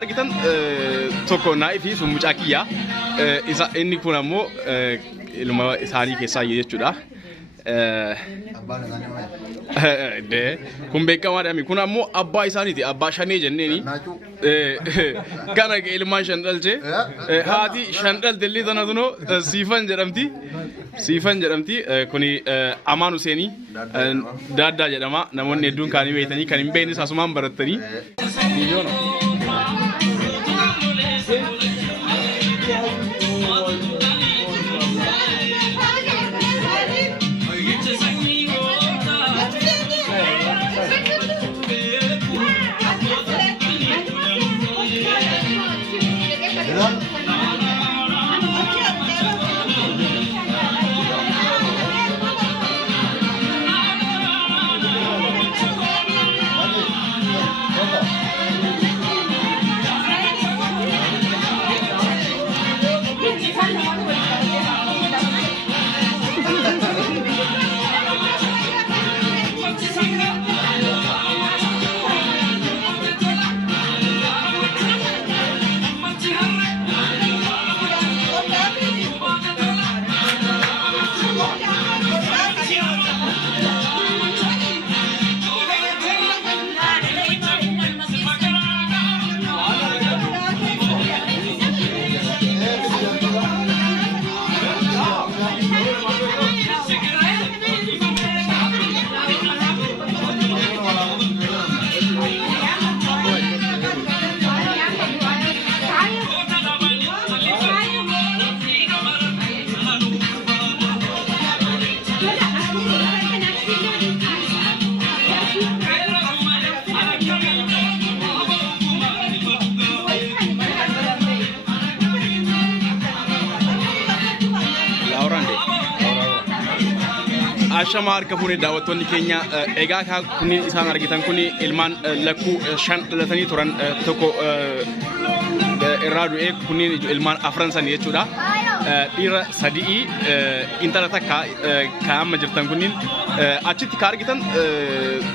Argitan tokko naafi sun mucaa kiyya isa inni kun ammoo ilma isaanii keessaa jechuudha. Kun beekamaadha. Kun ammoo abbaa isaaniiti. Abbaa Shanee jenneeni. Kana ilmaan shan dhalche. Haati shan dhalte illee tana tunoo Siifan jedhamti. Siifan jedhamti. Kuni Amaan Huseenii Daaddaa jedhama. Namoonni hedduun kan beekanii kan hin beeknes asumaan baratanii. Ashamar kafuni daawwattoonni keenya egaa kuni isaan argitan kuni ilmaan lakkuu shan dhalatanii turan tokko irraa du'ee kuni ilmaan afran san jechuudha. Dhiira sadii intala takka kan amma jirtan kuni achitti ka argitan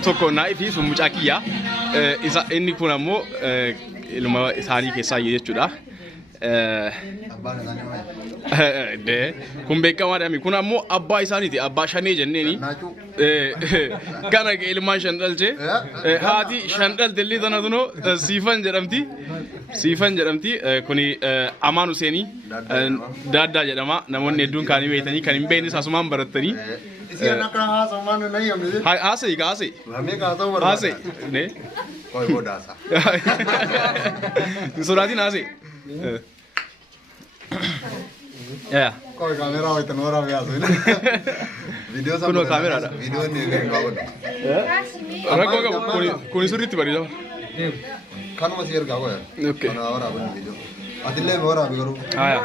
tokko naafi sun mucaa kiyya isa inni kun ammoo ilma isaanii keessaa jechuudha. Kun beekamaadha. Kun ammoo abbaa isaaniiti. Abbaa Shanee jenneeni. Kana ilmaan shan dhalche. Haati shan dhalte illee tana tunoo Siifan jedhamti. Siifan jedhamti. Kuni Amaan Huseenii Daaddaa jedhama. Namoonni hedduun kan beekanii kan hin beeknes asumaan baratanii. Haasa'ii kaasa'ii. Haasa'ii. Sodaatiin haasa'ii. Ya. Kau kamera itu orang biasa ini. Video sama. Kuno kamera ada. Video ni kan bagus. Orang kau kau suruh itu beri jawab. Kan masih ada kau ya. Okay. Mana orang apa video. Adilnya orang apa baru. Ah ya.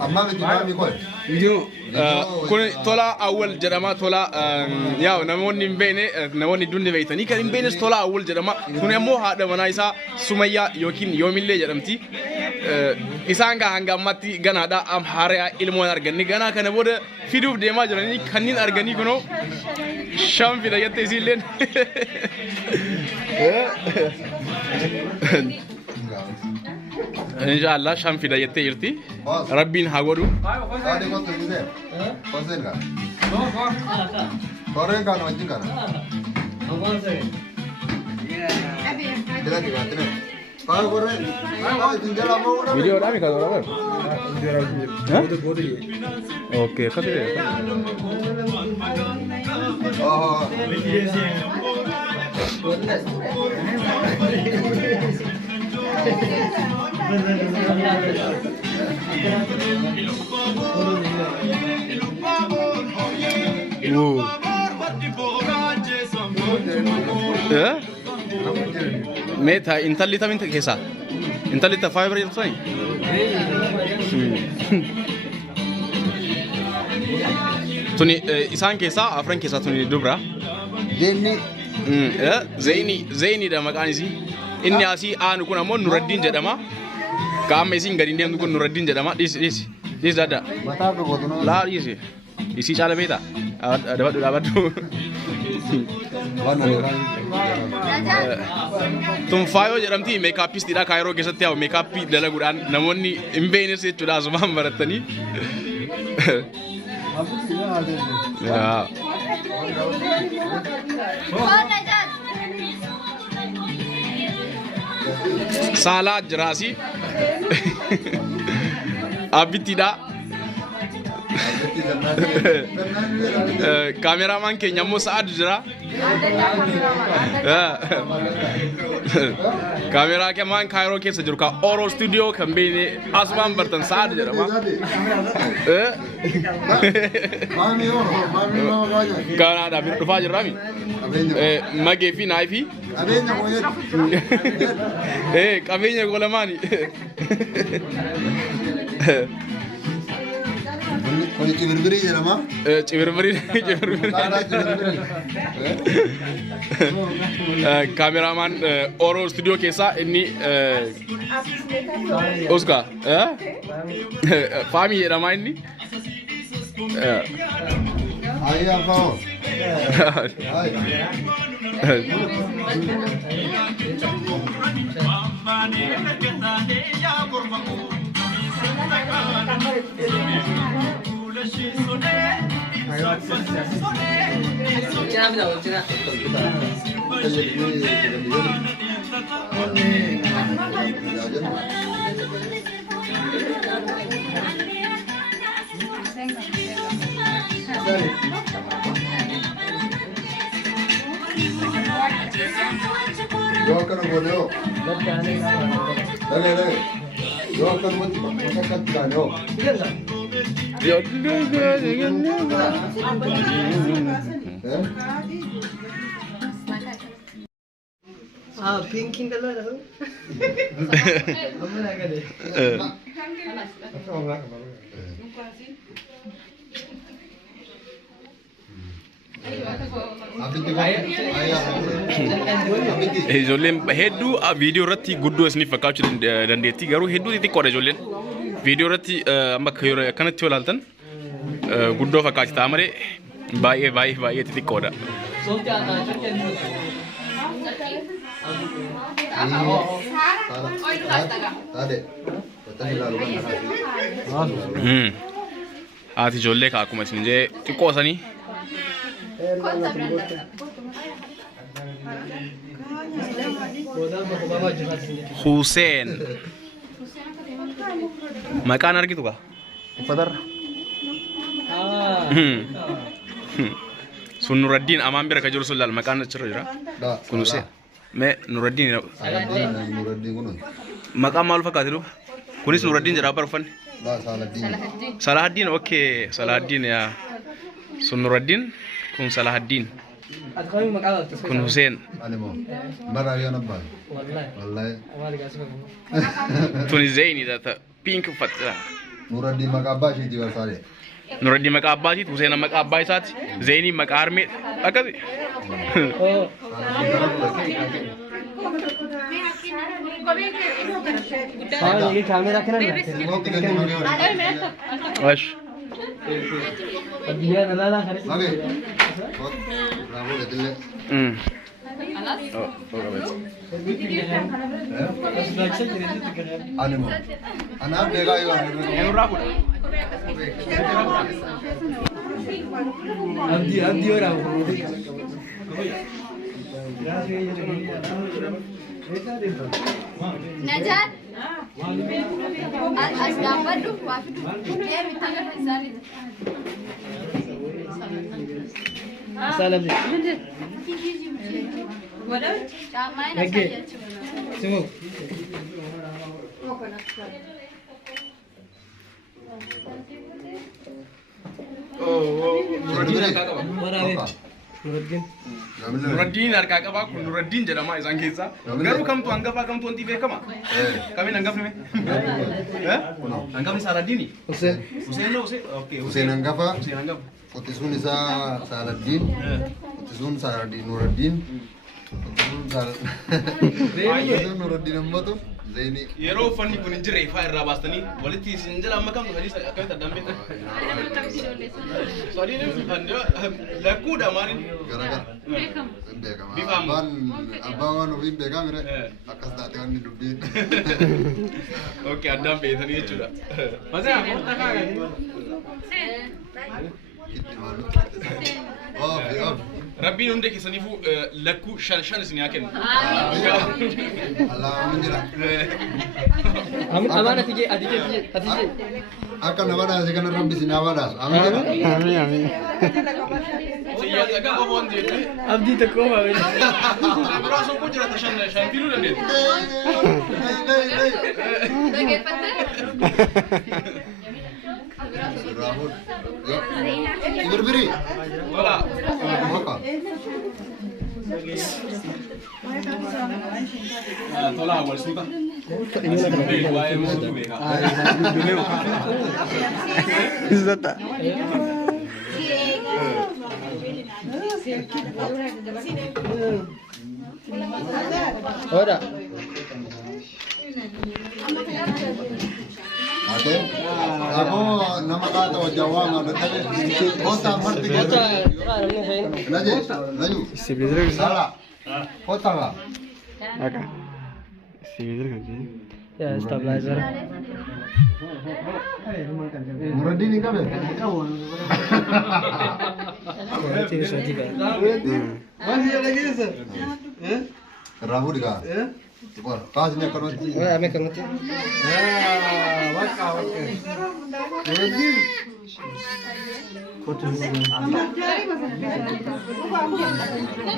Amma itu mana kau? Video. Kau tola awal jerama tola ya namoonni bene namoonni dundi beitani kan bene tola awal jerama kun ammoo haadha manaa isaa Sumayyaa yookiin Yoomillee jedhamti. Isaan hanga ammatti ganaadha am haaraa ilmoon arganni ganaa kana booda fiduuf deemaa jiranii kanneen arganii kunoo shan fida jettee isiilleen. Inshallah shan fida jettee jirti. Rabbiin haa godhu. Koreen kan wajjin kana. Video ada nih kalau orang. Oke, kasih deh. Oh. Meta intalli tamin kesa. Intalli ta fiber itu sai. Tuni isaan kesa afran kesa tuni dubra. Jenni. Zaini da maqaan isii. Inni asii aanu kun ammoo Nuraddiin jedhama. Qaama isiin gadi deemtu kun Nuraddiin jedhama. Dhis dada. Mataa fi boodunoo. Laa dhisi. Isii caala beeta. Dabaddu. Waan ani Tun faayoo jedhamti meekaapistiidha kaayiroo keessatti haa meekaappii dalaguudhaan namoonni hin beeknes jechuudha asumaan baratanii. Saalaa jiraasi. Abittiidha. Kaameramaan keenya immoo Sa'aad jira. Kaameraa kemaan kaayiroo keessa jiru ka Oro Studio kan beekne asumaan baratan Sa'aad jedhama. Kanaadhaaf dhufaa jirraami. Magee fi naayii fi. Qabeenya golamaani. Kuni cibirbiri jedhama. Cibirbiri. Kaameramaan Oro Studio keessaa inni Oscar Faamii jedhama inni. Ayyaa fa'oo. Yo akan boleh. Lagi. Yo akan makan kan yo. Pink color हो ijoolleen hedduu viidiyoo irratti guddoo isiniif fakkaachuu dandeetti garuu hedduu xixiqqoodha ijoolleen viidiyoo irratti amma akkanatti yoo ilaaltan guddoo fakkaachita malee baay'ee xixiqqoodha. Haati ijoollee akkuma isin jee xiqqoosanii. Hussein maqaan argitu ka uffatarra sun Nuraddiin amaan bira ka jiru sun laal maqaan achirra jira kun Hussein mee Nuraddiin maqaan maal fakkaate luba kunis Nuraddiin jedha bara uffanni Salahaddin okay Salahaddin yaa sun Nuraddiin kun Salahaddin kun Hussein tuni Zaini data pink uffatte Nuraddiin maqaa abbaa isheeti barsaale. Nuraddiin maqaa abbaa isaati Hussein maqaa abbaa isaati Zaini maqaa harmee akkasi. ये कैमरा के Wash. ना ना ना Lagi. Bravo deh. Animo. Anak bega juga. Yang ragu. abdi orang Najat Asgafar du wafidu ya mitanga fisari salam wala chamai na Lagi. saya semua Nuraddiin Nuraddiin harkaa qabaa kun Nuraddiin jedhama isaan keessaa garuu kamtu hangafaa kamtu wanti beekama kamiin hangafni hangafni Salaaddiini Hussein. Hussein no Hussein okay Hussein hangafa. Hussein hangafa Qotisuun isaa Salaaddiin. Qotisuun Salaaddiin Nuraddiin. Nuruddin ammoo tu Zaini. Yeroo uffanni kun hin jirre ifaa irraa baastanii walitti isin jala amma kam dhufanii akkamitti addaan beektan? Lakkuudha maaliin? Garagara. Beekama. Abbaan waan ofiin beekamire akkas taate wanni dubbiin. Okey addaan beektanii jechuudha. Rabbiin hundi keessaniifuu lakkuu shan isin haa kennu. Allah min jira. Amana tije atije. Akka nama daase kana rabbi sin haa badhaasu. Amin. Siyyaa dhagaa qofoon jechuudha. Abdii tokko maame. Biraa sun kun jiraata shan fiiluu dandeessu. Rahul. Berberi. Wala. Maka. Tola awal suuta. Izzata. Ora. Ate. Ako nama kata wajah wang ada tadi. Kota marti kota. Laju, laju. Salah. Kota lah. Aka. Sibir kerja. Ya stabilizer. Nuruddin ni kabe. Ini soti ka. Masih ada lagi sir. Rahul ka. Ipor, kaas niya karon. Wah, ame kermati. Waka. Nuruddin.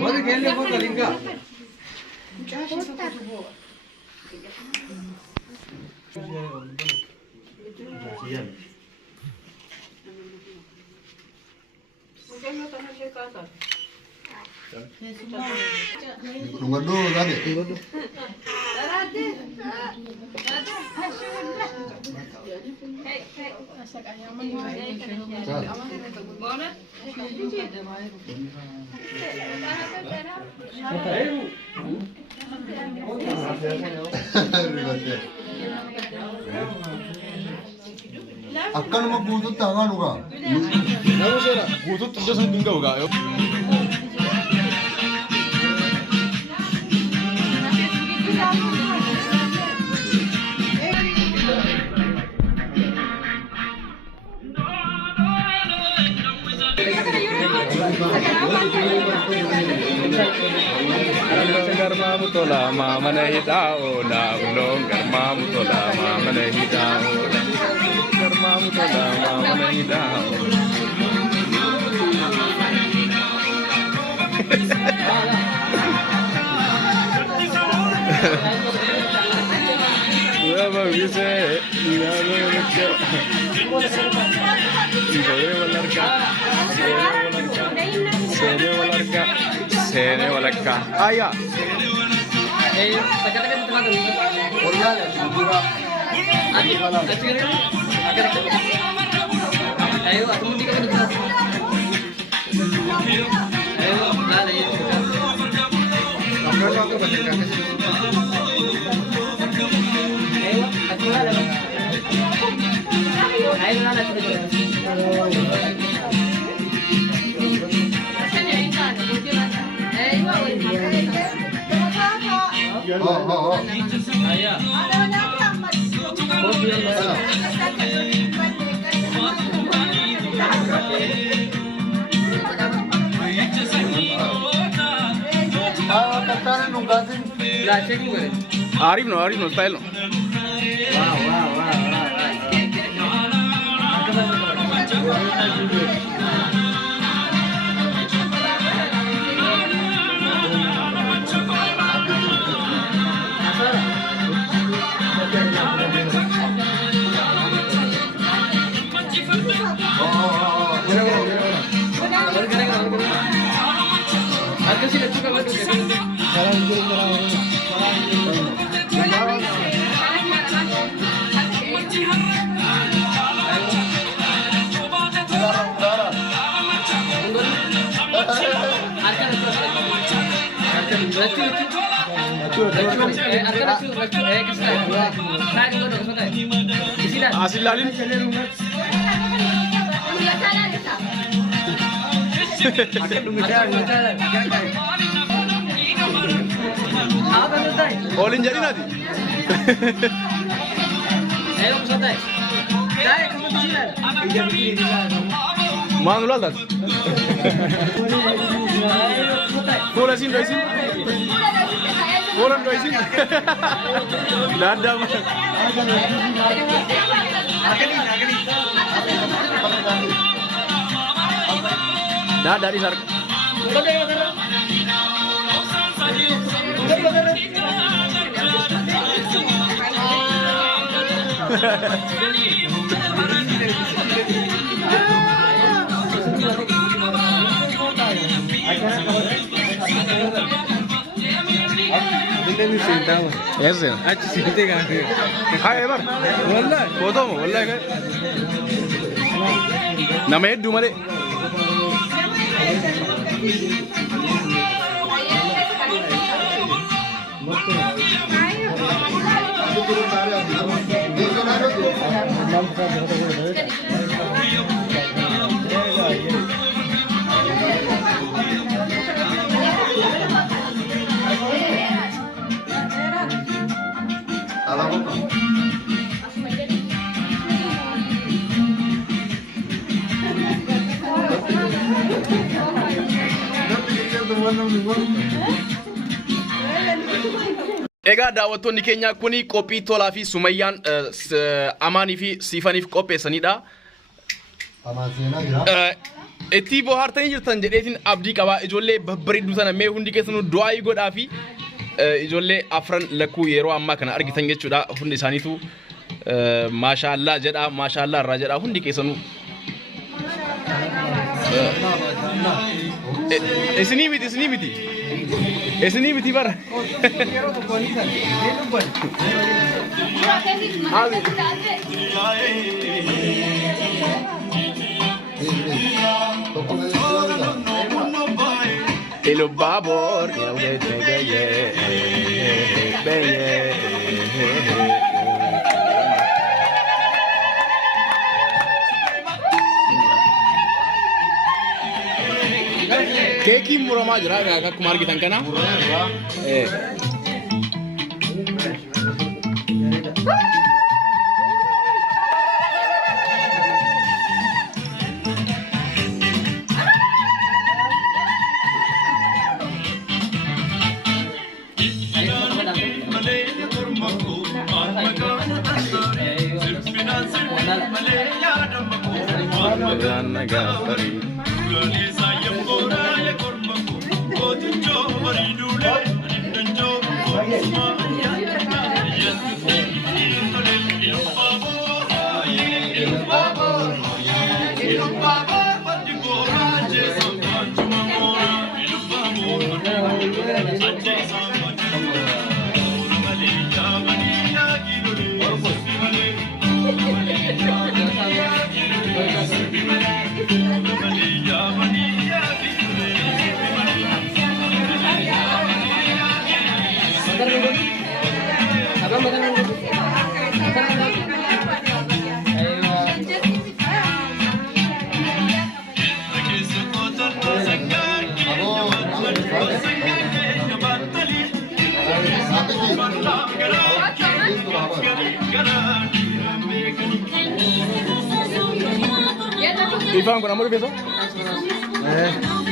Mana खेलने को करेंगे? Tunggu dulu tadi. Akan mau butut tangan juga. Butut terus tinggal enggak? Garma mutola mama nahida ola ulong garma mutola mama nahida ola garma mutola mama nahida Berapa bisa? Sene walakka. Aya. Tekan-tekan di tengah tu. Orial ya, dua. Ayo, aku mau dikasih dulu. Ayo, dah ya. Akan aku baca kasih. Ayo, aku dah dah. Ayo, dah dah. Oh. Ayah. Katakan nunggasin. Lasik ni. Arif no style no. Wow. Aku sih suka banget. Asin lalin. Olin jadi nanti. Mana lu atas? Bola sini, bola sini. Bola bola sini. Nada. Dah dari sar. Yes sir. अच्छा सीखते कहाँ से? Hai Emar. Wallah. Foto mo, wallahi kan. Nama Edu male. Egaa daawwattoonni keenya kuni qophii tolaa fi Sumayyaan Amaanii fi Siifaniif qopheessanidha. Itti bohaartanii jirtan jedheetiin abdii qabaa. Ijoollee babbareedduu sana mee hundi keessanuu du'aa godhaa fi ijoollee afran lakkuu yeroo ammaa kana argitan jechuudha. Hundi isaaniitu maashaallah jedha, maashaallah irraa jedha hundi keessanuu. Isinii miti. Isinii miti bara. El babor Keki murama jira akkuma argitan kana. Ifan kuna muri beso?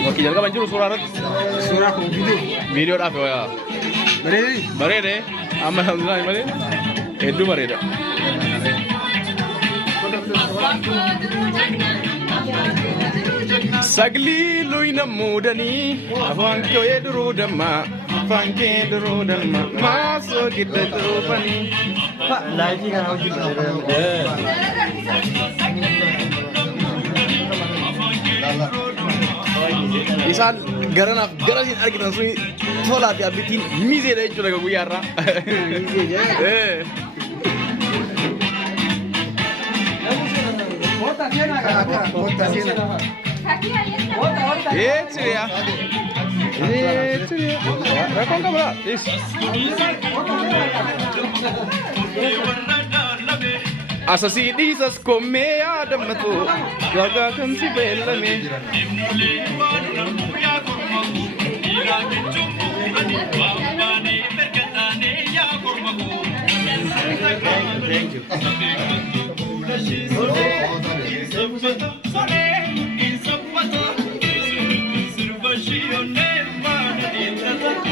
Wakil jaga banjir surat को video video dah ya. Bare amma alhamdulillah bare. Edu bare dah. Sagli luina mudani, afan kau eduru dama, afan ke eduru dama, masuk kita terupani. Pak lagi kan harus kita. Isaan gara sih argitan suni tolaa fi abbitiin miseedha jechuudha guyyaarraa. Rakon ka ba? Is. Asasi disas komme adam na to. Gaga kan si bella me. Thank you.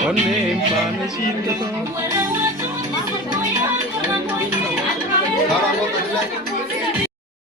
Onne impane